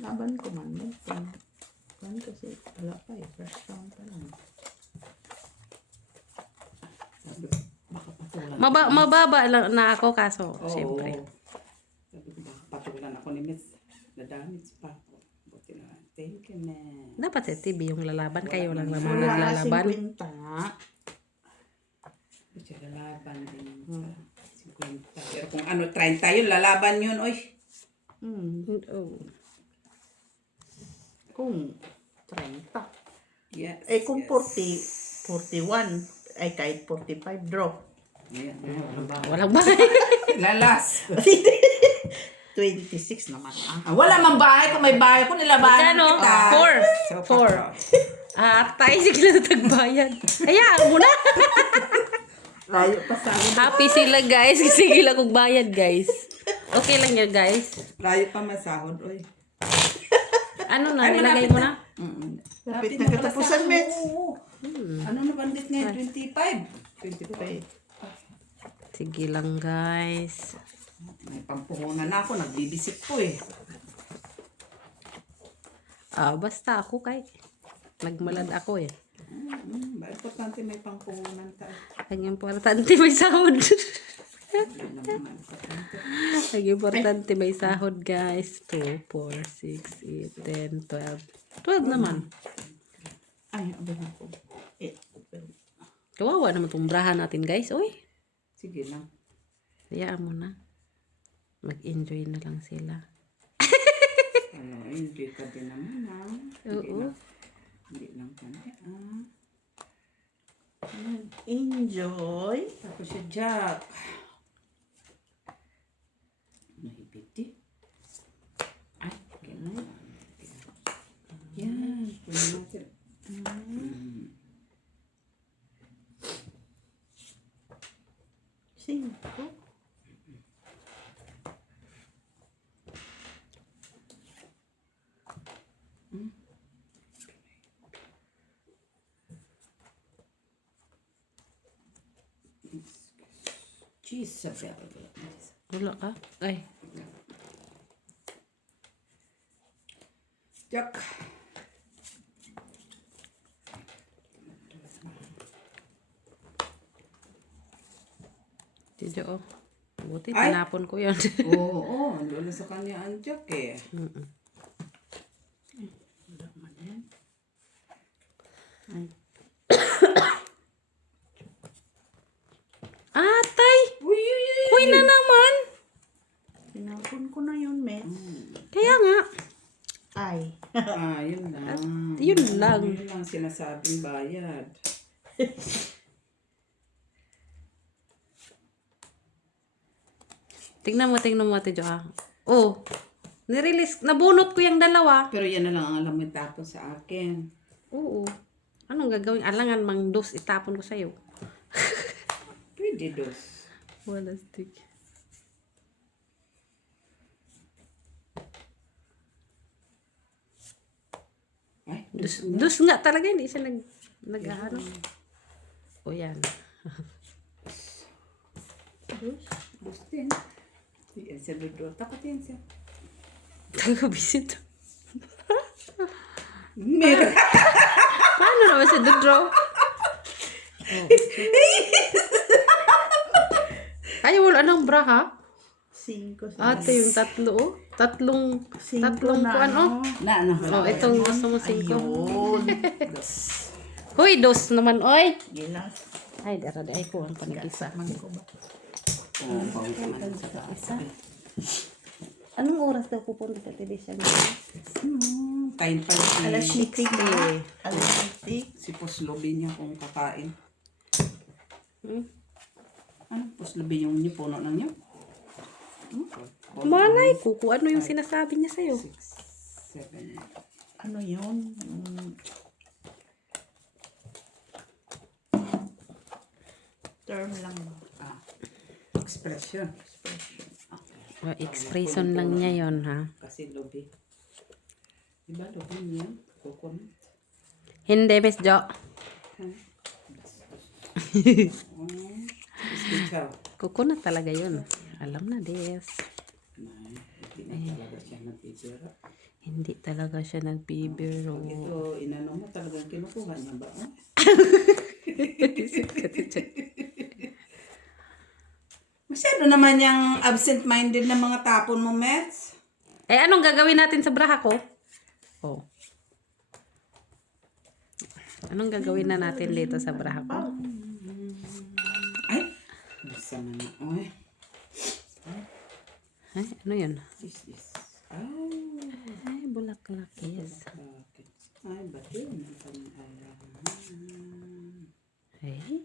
Laban ko man. Kan kasi wala pa eh. First round pa lang. Sabi, baka patulan. Mababa lang na ako kaso, Oo. siyempre. Sabi ko, baka patulan ako ni Miss. Na-damage pa ako. Buti na. Thank you, man. Dapat sa TV yung lalaban, kayo lang naman Wala naglalaban. si Quinta. Siya lalaban din sa 50. Pero kung ano, 30 yun, lalaban yun, oy. Oh. Kung 30. Yes. Eh kung yes. 40, 41, ay kahit 45 draw. Ayan, walang bahay. Walang bahay. Lalas. 26 naman Wala mang bahay. Kung may bahay ko, nilabanan Magkano? kita. 4. So, 4. Tayo sigla na tagbayan. Hayaan mo na. Layo pa sa akin. Happy sila guys. Sige lang kung bayad guys. Okay lang yan guys. Layo pa masahod, oy. Ano na, Ay, nilagay malapit mo na? Lapit na katapusan, Mets. Ano na bandit ngayon? 25. 25. Sige lang guys. May pampuhunan na ako. Nagbibisit po eh. Basta ako kay. Nagmalad ako eh. Importante may pampuhunan tayo. Ang importante may sahod. Yan naman, importante. Ang importante may sahod guys. 2, 4, 6, 8, 10, 12. 12 naman. Ay, abang ako. Kawawa naman itong brahan natin guys. Uy. Sige lang. Hayaan mo na. Mag-enjoy na lang sila. Enjoy ka din naman ha. Oo. Hindi lang kami Enjoy. Tapos si Jack. Nahipiti. Ay, ganyan. Yan. Kunin natin. Cinco. Jezebel. Wala ka? Ay. Jack. Tidyo oh. Buti, Ay! tinapon ko yun. Oo, doon na sa kanya ang Jack eh. Atay! Uy, uy, uy. Kuy na naman! Tinapon ko na yun, Mets. Kaya nga. Ay. Yun lang. Yun lang. Yun lang sinasabing bayad. Tingnan mo, Tidyo ah. Oh. Nirelease, nabunot ko yung dalawa. Pero yan na lang ang alam mo tapon sa akin. Oo. Anong gagawin? Alangan mang dos, itapon ko sa'yo. Pwede dos. Wala stick. Ay, Dos nga talaga, hindi siya nag-ano. O yan. dos din. Yan siya doon. Takot yan siya. Tagabisit. Meron. Paano naman siya dodraw? Oh. Ay, wala nang bra ha? 5. Ate, yung tatlo oh. Tatlong na, kuan oh. Na, ano. Oh, itong gusto mo 5. Ayun. Hoy, dos naman, oy. Gila. Ay, dara di ay ko ang panag-isa. Man ko ba? Oo, bawal ka man sa taas. Isa. Anong oras daw pupunta sa television? Kain pa si... Alas 7 na. Alas 7. Si Poslobi niya kung kakain. Ano? Poslobi yung niyo, puno ng niyo? Manay ko, kung ano yung sinasabi niya sa'yo. 6, 7. Ano yun? Term lang ba? Expression. Expression lang niya yon ha. Kasi lobi. Diba lobi niya? Coconut. Hindi, Miss Jo. Ikaw. Kuko na talaga yun. Alam na, Des. Hindi na talaga siya nagpipira. Hindi talaga siya nagbibiro. Pag ito, inano mo, talagang kinukuha niya ba? Oh? Masyado naman yung absent-minded na mga tapon mo, Mets. Eh, anong gagawin natin sa braha ko? Oh. Anong gagawin na natin dito sa braha ko? Ay, masama na. Oy, Ay, ano yun? this is... Ay, bulaklak. Yes. Ay, ba't yun? Ay.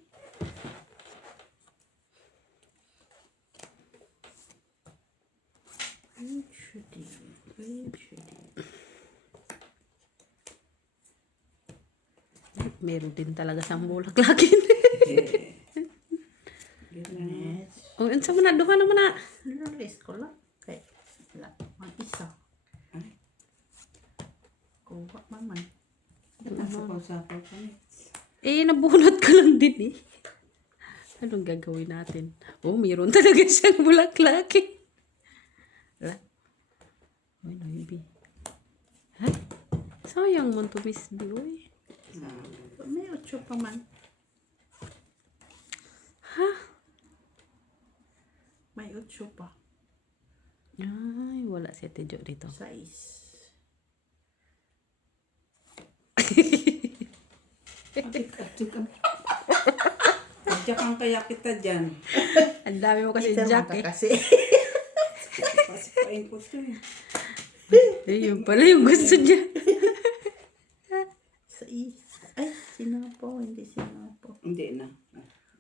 Meron din talaga sa bulaklakin. Oh, unsa mo na? Duha naman na. Nilalis ko lang. Kay, wala. Mag-isa. Ay, Kuha man. sapaw-sapaw ka, Mets. Eh, nabunot ko lang din eh. Anong gagawin natin? Oh, mayroon talaga siyang bulaklaki. Wala. Uy, noibi. Ha? Sayang mo to, Miss B, uy. May 8 pa man. Ha? May 8 pa. Ay, wala si Ate Jo dito. 6. Adya kang kaya kita dyan. Ang dami mo kasi Ito Jack mata eh. kasi. Kasi pain ko ito eh. Eh, yun pala yung gusto niya. 6. Ay, sinapo. Hindi sinapo. Hindi na.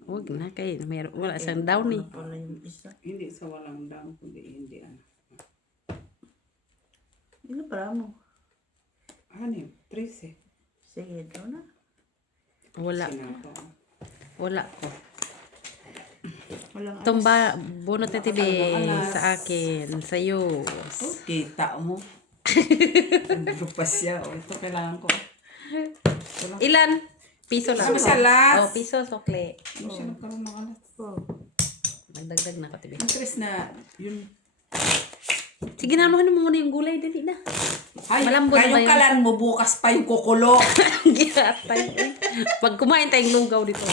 Huwag na kayo. Wala siyang down eh. Wala yung isa. Hindi sa walang dang, kundi hindi ano. Ilo para mo. Ano yun? 13. Sige, doon na. Wala. Sinapo. Wala ko. Walang Tumba, bunot na tibi sa akin. Sa'yo. Kita mo. Drupas siya. O, ito kailangan ko. Ilan? Piso lang. Ano sa last? Oh, piso, sokle. Hindi siya nagkaroon ng alas. Oh. Magdagdag na ka tibi. Ang tres na, yun. Sige na, ano mo muna yung gulay. Dali na. Ay, Malambot ba kayong yun? kalan mo, bukas pa yung kukulo. Ginatay. Pag kumain tayong lugaw dito.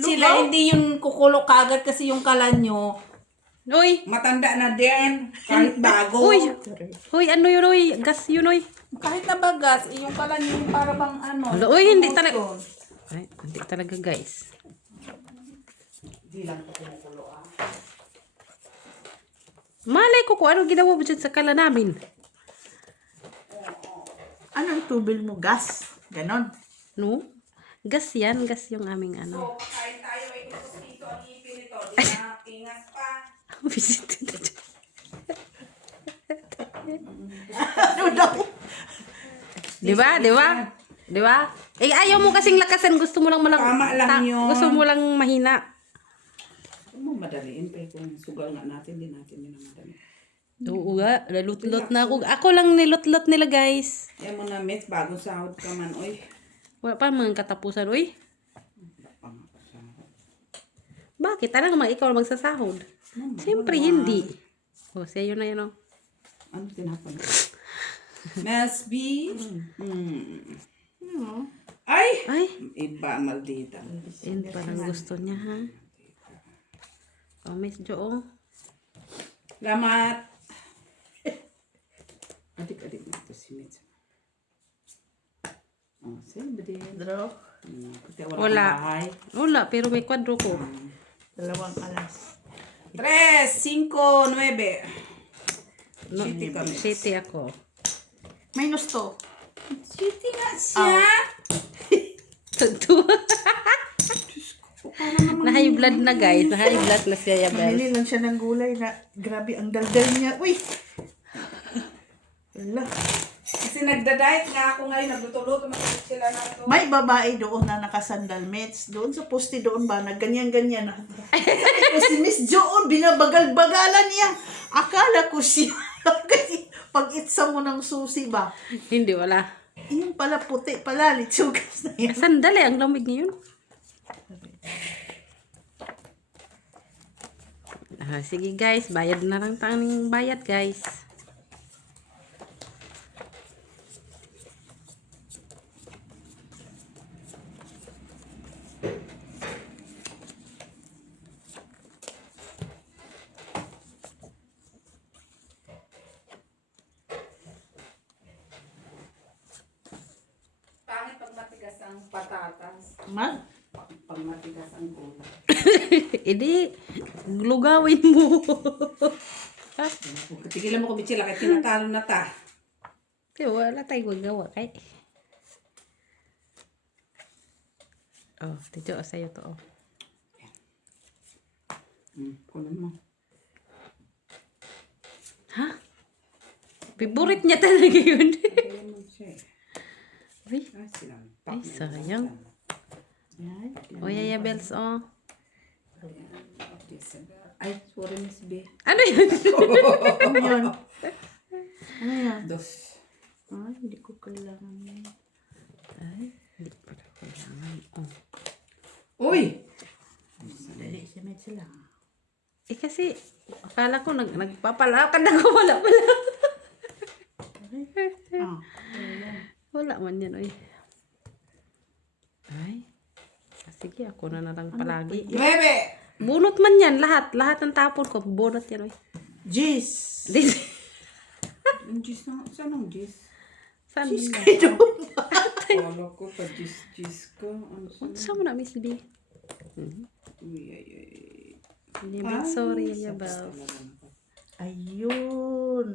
Sila, hindi yung kukulo kagad kasi yung kalan nyo, Uy! matanda na din. Kahit bago. Uy! Uy, ano yun, uy? Gas yun, uy. Kahit na bagas, yung kalan yung para bang ano. Hala, uy, hindi promotion. talaga. Ay, hindi talaga, guys. Hindi lang ko kumukulo ah. Malay ko kung ano ginawa mo dyan sa kala namin. Anong tubil mo? Gas? Ganon. No? Gas yan. Gas yung aming ano. So, kahit tayo ay gusto ang ipin nito, di na tingas pa. Visit na dyan. Ano daw? Di ba? Di ba? Di ba? Eh, ayaw mo kasing lakasan. Gusto mo lang Tama lang yun. Gusto mo lang mahina. Ano mo madaliin pa kung sugal nga natin, di natin yun ang madali. Oo nga. Nalutlot na ako. Ako lang nilutlot nila, guys. Yan mo na, Miss, bagong sahod ka man, oy. Wala pa mga katapusan. Uy, bakit? Talaga mga ikaw magsasahod? Siyempre, hindi. O, sa'yo na yun, o. Ano tinapon? Miss B? Ay! Ay, Iba, maldita. yun parang gusto niya, ha? O, Miss Jo, o. Salamat! Adik-adik na ito si Miss. Oh, sa'yo ba din? Draw. Kasi Wala. wala kang bahay. Wala, pero may kwadro ko. 2 alas. 3, 5, 9. No, City kami. City ako. Minus 2. City nga siya. Tugtuwa. Na-high blood na, guys. Na-high blood na siya, Yabel. Mamili lang siya ng gulay na grabe ang daldal niya. Uy! Wala. Kasi nagda-diet nga ako ngayon. Nagluto-luto. Nagluto sila na ito. May babae doon na nakasandal mates. Doon sa poste doon ba, nagganyan-ganyan na. Tapos si Miss Joon, binabagal-bagalan niya. Akala ko siya. Kasi pag itsa mo ng susi ba? Hindi, wala. Yung pala puti pala, litsugas na yan. Sandali, ang lamig ngayon. Sige guys, bayad na lang tanging bayad guys. Pangit pag matigas ang patatas. Man, Pag matigas ang gulay. Hindi, lugawin mo. Tigilan mo ko, Bichila, kahit tinatalo na ta. Wala tayong magawa kay. Oh, tito, sa'yo to. Oh. Kunin mo. Ha? Favorite niya talaga yun. Kaya mo siya eh. Uy, Ay, sinampak ay, na yung sayang. yan. O, Yaya Bells, oh. Ay, sorry, Miss B. Ano yun? Ano yun? Ano yan? Dos. Ay, hindi ko kailangan yan. Ay, hindi pa na kailangan. Oh. Uy! Dali, simit sila. Eh kasi, akala ko nagpapalakad ako. Wala pala. Ah, Wala man yan, oy. Ay. Sige, ako na lang palagi. Bebe! Bunot man yan, lahat. Lahat ng tapon ko, bunot yan, oy. Jeez! Yung Gis na, saan ang Gis? Saan Jeez, na? kayo doon. Kala ko pa Gis ka. Ano saan? Saan mo na, Miss B? Uy, ay. Hindi ba? Sorry, Yaya Sabas Bells. talaga ako. Ayun.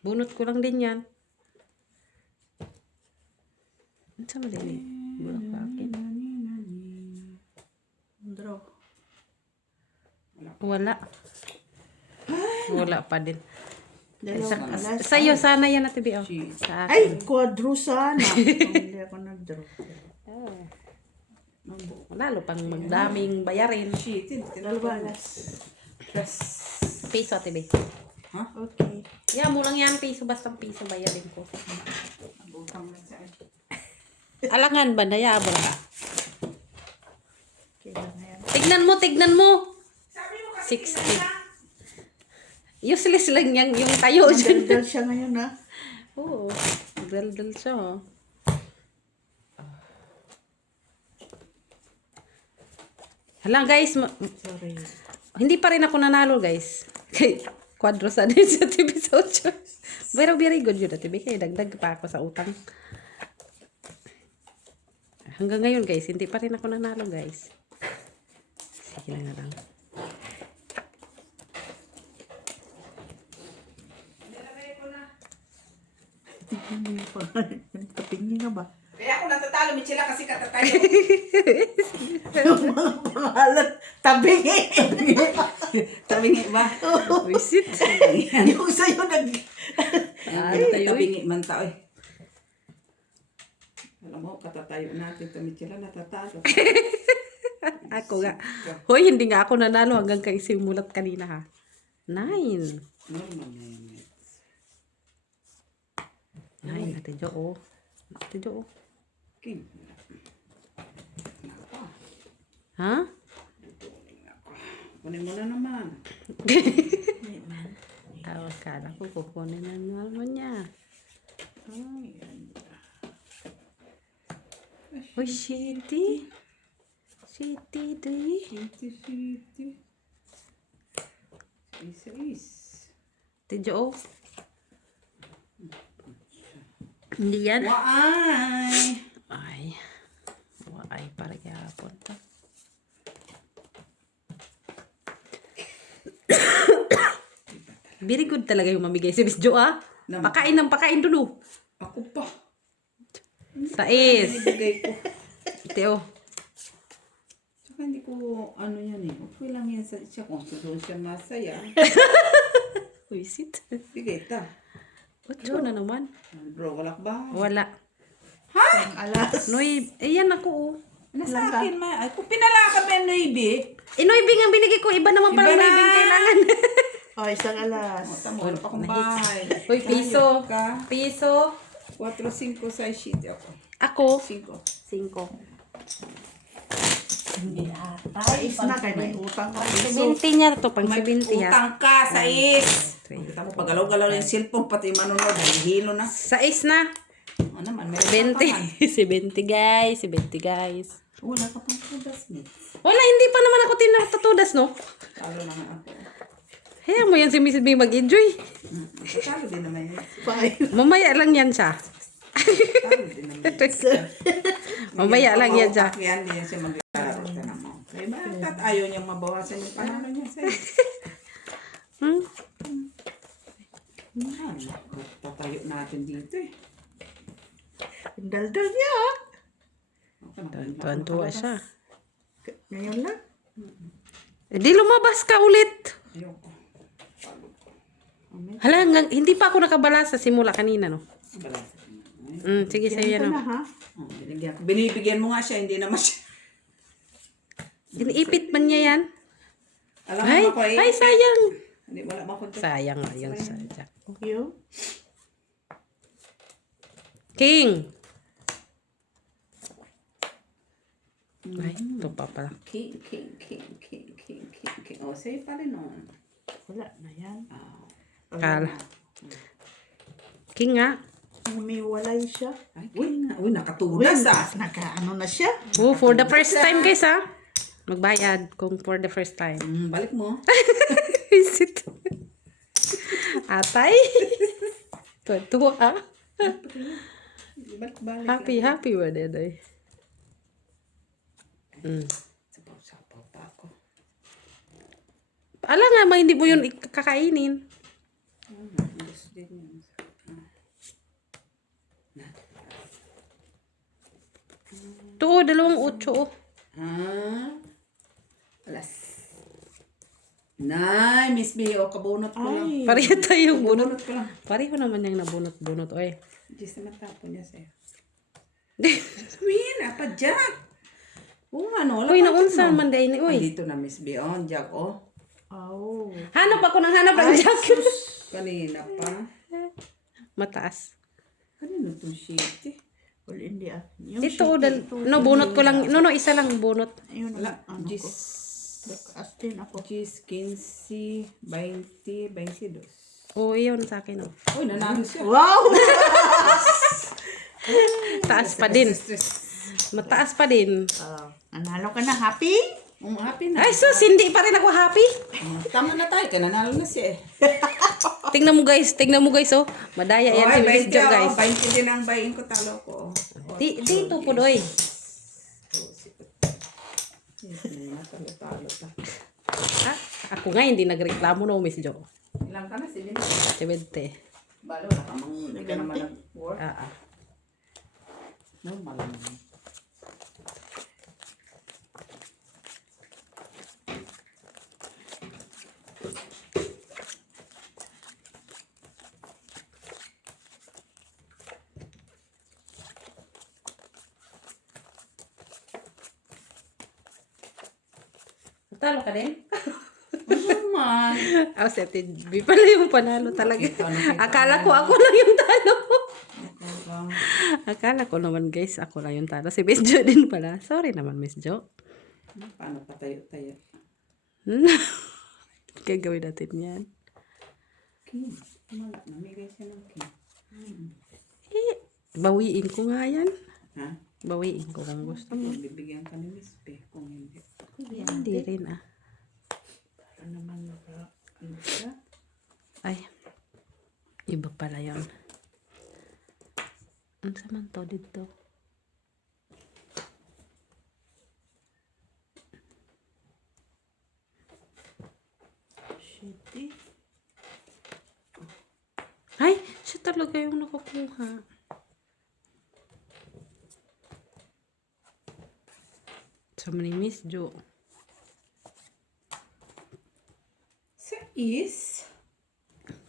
Bunot ko lang din yan. Saan mo din eh? Bulak pa akin. Draw. Wala. Wala pa din. Dalawang alas. Sa'yo, sana yan natin, B. Oh. Sa akin. Ay, quadro sana. Hindi ako nag-draw. Lalo pang magdaming bayarin. Shit, Dalawa alas. Piso, ate, B. Okay. Yeah, mo lang yan, piso. Basta piso bayarin ko. Butang na sa Alangan ba? Nayabang ka. Kailangan yan. Tignan mo. 60. Useless lang yan, yung tayo dyan. Daldal siya ngayon, ha? Oo. Daldal siya, oh. Hala, guys. Sorry. Hindi pa rin ako nanalo, guys. Kay quadro sa din sa TV sa 8. Pero very good yun, TV. Kaya dagdag pa ako sa utang. Hanggang ngayon, guys, hindi pa rin ako nanalo, guys. Sige lang na lang. Tapingin nga ba? Kaya ako natatalo, Michela, kasi katatayo. Yung mga pangalan, tabingi. Tabingi ba? Visit. Yung sa'yo nag... Tabingi man tao eh. Alam mo, katatayo natin ito, Michela, natatalo. Ako nga. Hoy, hindi nga ako nanalo hanggang kay simulat kanina, ha. 9. Normal na yun. 9, Ate Jo, oh. Ate Jo, oh. King. Ha? Kunin mo na naman. Tawag ka na ko, kukunin na naman niya. Uy, shitty. Shitty, di. Siti. Is. Ate Jo, oh. Hindi yan. Waay! Ay. Ay, para yapon to. Very good talaga yung mamigay si Miss Jo, ah. Pakain ng pakain dun, oh. Ako pa. Sais. Ibigay ko. Ate, oh. Tsaka hindi ko, ano yan eh. Okay lang yan sa siya kung doon siya masaya. Wisit. Sige, ta. Ocho na naman. Bro, wala ka ba? Wala. Ang alas. Noy, ayan ako, oh. Nasa akin ma. Ay, kung pinala ka ba yung noibi? Inoybing ang binigay ko. Iba naman pala Iba na. noybing kailangan. Oh, isang alas. Tamo, wala pa akong bahay. Uy, piso. Hayop ka. Piso. 4-5 sa sheet ako. Ako, 5. 5. Hindi ata. Sais na kay may utang ka. 70 niya to, pang May 70 ha. utang ka sa is. Kita mo, pagalaw-galaw yung cellphone, pati manunod, hilo na. 6 na. Ano naman, may utang ka man. 70. 70 guys, 70 guys. Wala ka pang tudas, Mitz. Wala, hindi pa naman ako tinatatudas, no? Talo na nga ako. Hayaan mo yan si Mrs. B mag-enjoy. Talo din naman yun. Mamaya lang yan siya. Talo din naman yun. Mamaya lang yan siya. Yan, di yan siya mag-alaro. Tanang mo. Kaya bakit ayaw niyang mabawasan yung panalo niya sa'yo? Hmm? Tatayo natin dito eh. Ang daldal niya, ha? Tuwan-tuwa siya. Ngayon lang. Eh, di lumabas ka ulit. Ayoko. Hala, hindi pa ako nakabala sa simula kanina, no? Sige, sa'yo yan, Ito no? na, ha? Binibigyan mo nga siya, hindi naman siya. Iniipit man niya yan. Alam mo Ay, ako eh. ay, sayang. Hindi, wala ba ako dyan? Sayang nga yun. Sayang. Yung? King! Ay, ito pa pala. King. O, sa'yo pa rin o. Wala na yan. Kala. King nga. Humiwalay siya. Ay, king nga. Uy, nakatudas ah. Naka-ano na siya. Oh, for the first time, guys, ha? Magbayad kung for the first time. Balik mo. Is it? Atay? Tuwa, ha? Balik. Happy ba, Dedoy? Sapaw pa ako. Ala nga, hindi mo yun kakainin. Gusto din yun. Ito, 2.8. Alas. Nay, Miss B, o kabunot ko lang. Pareho tayong bunot. Kabunot ko lang. Pareho naman yung nabunot-bunot, oy. Diyos naman tapo niya sa'yo. Win, apa Jack? Oo nga, no. Uy, naunsa man day ni, uy. Dito na, Miss B. Oh, Jack, oh. Oh. Hanap ako ng hanap ng jack. Kanina pa. Mataas. Kanina itong sheet eh. Well, hindi ah. Yung Ito, no, bunot ko lang. No, isa lang bunot. Yun Wala. ang ano ko. Gis. Astin ako. Gis, 15, 20, 22. Oh, yun sa akin, oh. Uy, nanalo siya. Wow! Taas pa din. Mataas pa din. Nanalo ka na. Happy? Happy na. Ay, sus, hindi pa rin ako happy. Tama na tayo. Nanalo na siya eh. Tingnan mo, guys, oh. Madaya yan si Miss Jo, guys. 20 din ang bayin ko, talo ko. Dito po, doy. Talo ta. Ha? Ako nga, hindi nagreklamo, no, Miss Jo. Ilang ka na, 7? 70. Balo na kamang hindi ka naman nag-work. Normal naman. Talo ka din? Naman. Oh, setted. Di pala yung panalo talaga. Akala ko ako lang yung talo. Akala ko naman, guys, ako lang yung talo. Si Miss Jo din pala. Sorry naman, Miss Jo. Paano patayo-tayo? Gagawin natin yan. King. Wala. Namigay siya ng king. Bawiin ko nga yan. Ha? Bawiin ko kung gusto mo. Bibigyan ka ni Miss P kung hindi. Hindi rin, ah. Ano naman ano siya? Ay. Iba pala yun. Ang saman to dito. Shitty. Ay, siya talaga yung nakukuha. Sa ni Miss Jo. Sa is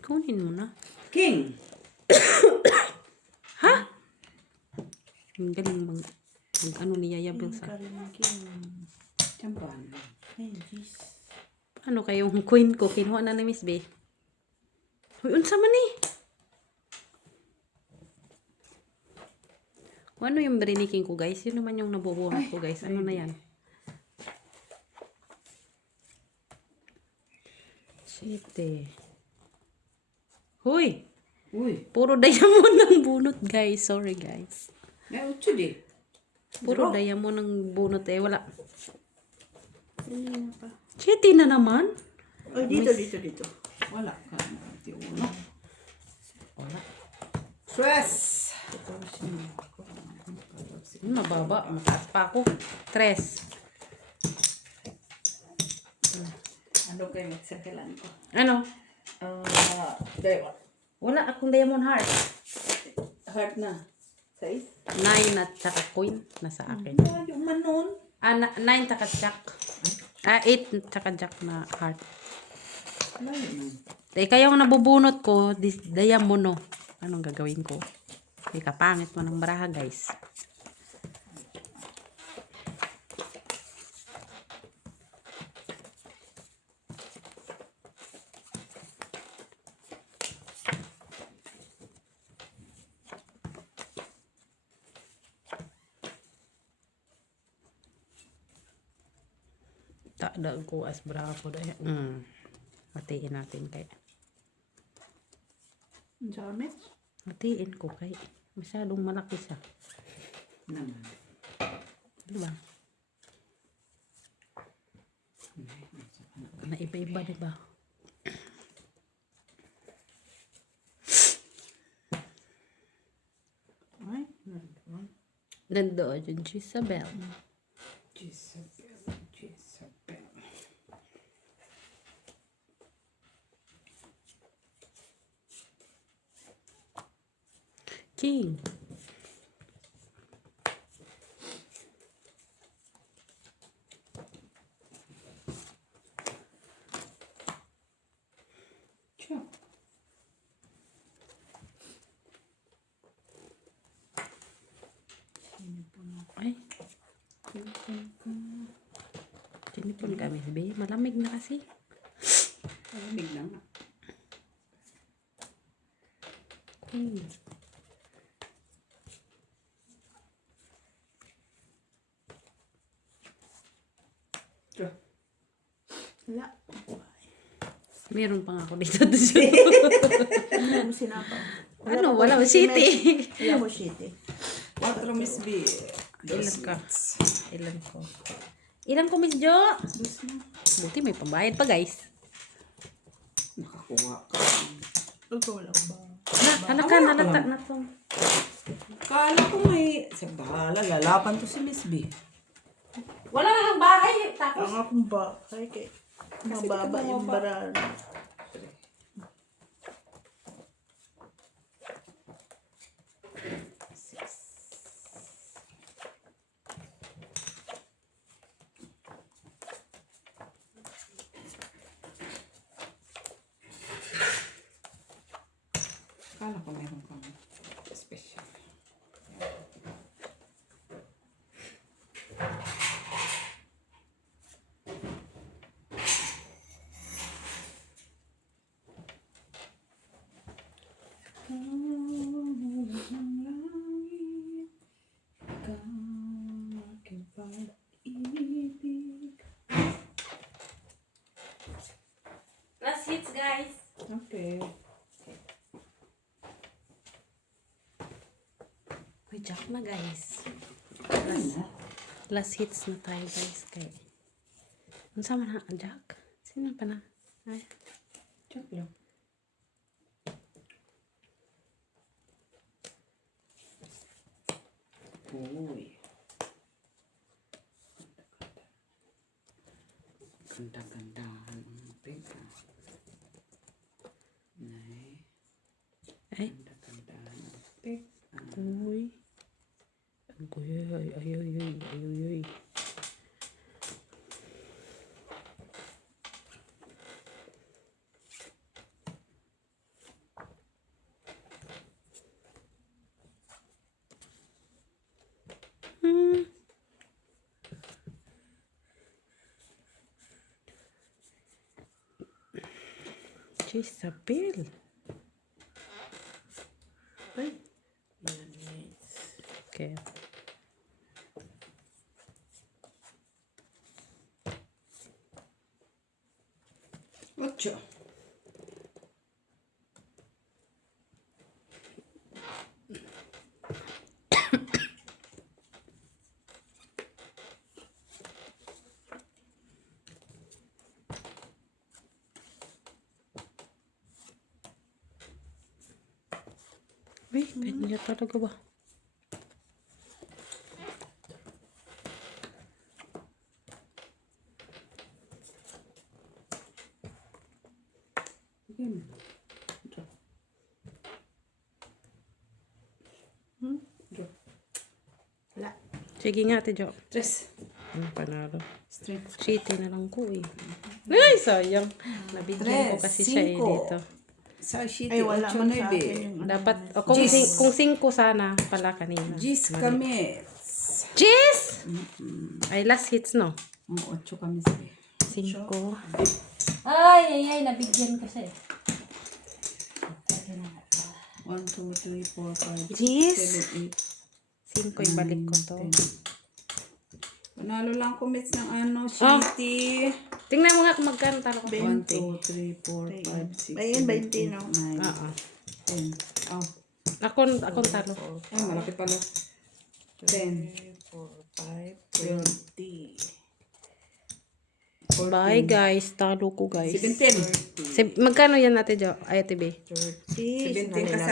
Kunin mo na. king. Ha? Ang galing ano ni Yaya Bilsa. Champan. Ay, jeez. Ano kayong queen ko? Kinuha na ni Miss B. Uy, unsa man eh? Ano yung briniking ko, guys? Yun naman yung nabubunot ko, guys. Ano na yan? Siyete. Huy! Uy, Puro diamond ang bunot, guys. Sorry, guys. may 8 di. Puro diamond ang bunot eh. Wala. Siyete na naman? Oh, dito. Wala ka na. Di uno. Wala. Stress! Mababa. Mataas pa ako. Tres. Ano kayo magsakalan ko? Ano? Dalawa. Wala akong diamond heart. Heart na. 6? 9 at saka queen. Nasa akin. Yung manon. 9 saka jack. 8 saka jack na heart. Ano yun? Kaya yung nabubunot ko, diamond no. Anong gagawin ko? Kapangit mo ng baraha, guys. Takda ko as baraha ko dahil. Hatiin natin kay. Ang dami. Hatiin ko kay. Masyadong malaki siya. Naman. Diba? Na iba-iba, diba? Ay, Nandoon yung Jezabel. Jezabel. Jezabel. King. Tiyo. Ay. Sinipon kami, be. Malamig na kasi. Malamig na nga. Queen. Tiyo. wala. Meron pa nga ako dito. Ano mo sinapa? Ano? Wala. City. Wala mo city. 4 Miss B. Ilan ka? Ilan ko? Ilan ko, Miss Jo? Buti may pambayad pa, guys. Nakakuha ka. Wala ba? Halakan, halata na to. Kala ko may... Sa bahala, lalaban to si Miss B. Wala na ng bahay. Tapos, Ang akong ba? Ay, kay mababa yung baral. Kala ko meron kang special. last hits, guys. Okay. May jack na, guys. Ano? Last hits na tayo, guys. Kay. Ano sama na ang jack? Sino pa na? Ay. Check lang. Uy. Ganda-gandahan ang peka. Nay. Ay. Ganda-gandahan ang peka. Uy. Ay, ay, ay, ay, ay, ay, ay. Jezabel. Ay, Okay. Ocho. Uy, ganyan talaga ba? Again. Draw. Draw. Wala. Sige nga, Ate Jo. Tres. Panalo. Strength. Shitty na lang ko eh. Ay, sayang. Nabigyan ko kasi siya eh Cinco. dito. Sa sheet, Ay, wala ocho, man sa nueve. akin yung ano. Dapat, o kung, kung 5 sana pala kanina. Gis kami. Cheese! Ay, last hits, no? Ang ocho kami sabi. 5. Ay, nabigyan ko siya eh. Ito na nga. 1, 2, 3, 4, 5, 6, Gis! 7, 5 ibalik ko to. 10. Panalo lang ko mates ng ano, Oh. shitty. Tingnan mo nga kung magkano talo ko. 1, 2, 3, 4, 5, 6, Ayun, 7, 20, no? 8, 9, Oo. 10. Oh, Akong talo. ay malaki pala. 10. 4, 5, 20. Bye guys. Talo ko guys. 17. Magkano yan Ate Jo? Ay, Ate B? 30. 17 ka sa